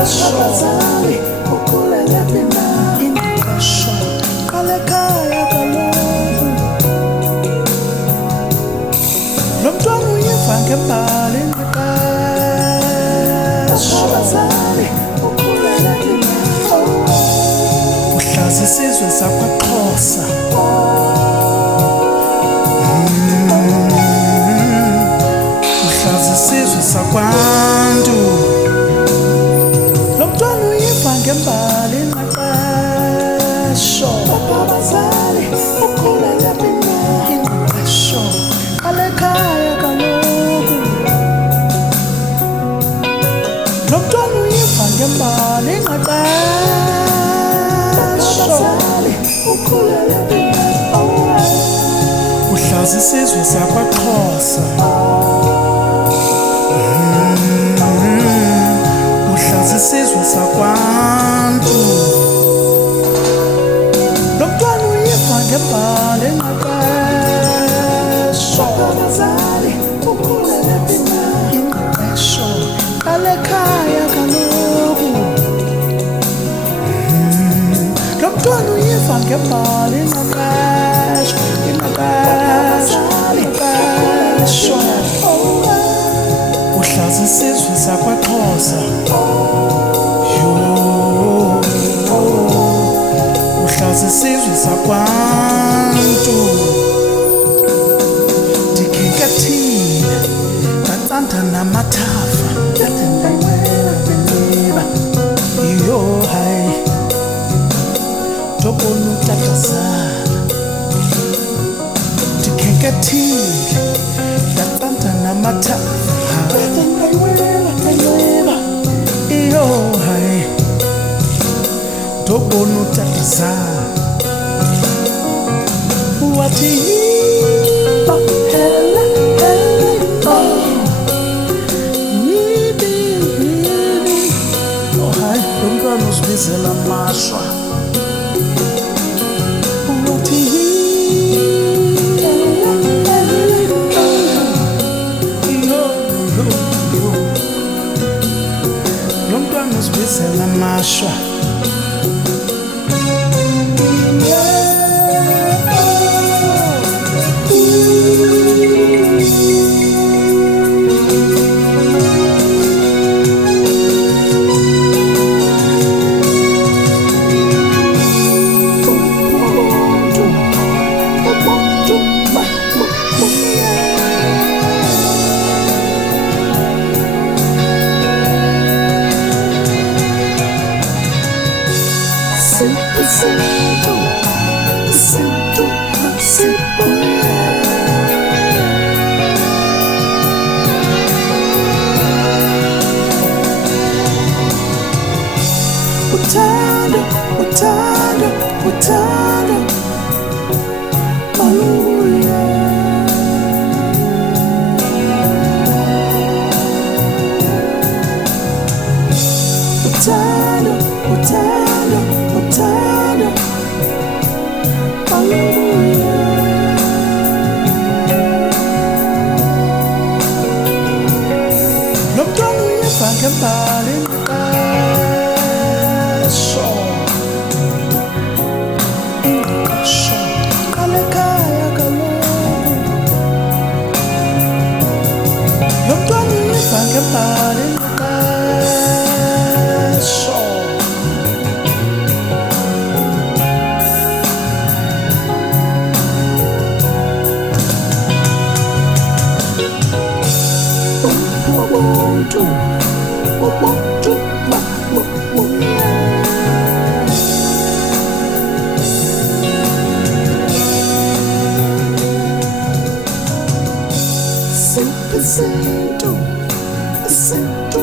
abazali ukhulele mina ingqeqesho qale ekhaya kaloku lo mntwana uyiva ngembali ingqeqesho abazali ukhulele mina uhlaza isizwe sakwaXhosa uhlaza isizwe sakwaNtu lo mntwana uyiva ngembali ingqeqesho abazali ukhulele mina ingqeqesho qale ekhaya kaloku lo mntwana uyiva ngembali ingqeqesho abazali ukhulele mina uhlaza isizwe sakwaXhosa uhlaza isizwe sakwaNtu lo mntwana uyiva ngembali ingqeqesho abazali ukhulele mina ingqeqesho qale ekhaya kaloku lo mntwana uyiva ngembali ingqeqesho ingqeqesho uhlaza isizwe sakwaXhosa uhlaza isizwe sakwaNtu ndikhenkethile ndatsanda namathafa ndade ndayinqela ndinxiba iyo hayi ndobona utatazana ndikhenkethile ndatsanda namathafa ndade ndayinqela ndinxiba iyo hayi ndobona utatazana wathi hela oh hayi lo mntwana uzibizela amashwa wathi lo mntwana uzibizela amashwa uthando uthando uthando haleluya uthando uthando uthando haleluya lo mntwana uyiva ngembali ingqeqesho qale ekhaya kaloku lo mntwana uyiva ngembali ingqeqesho ubuntu ubuntu Sinto, sinto, sinto,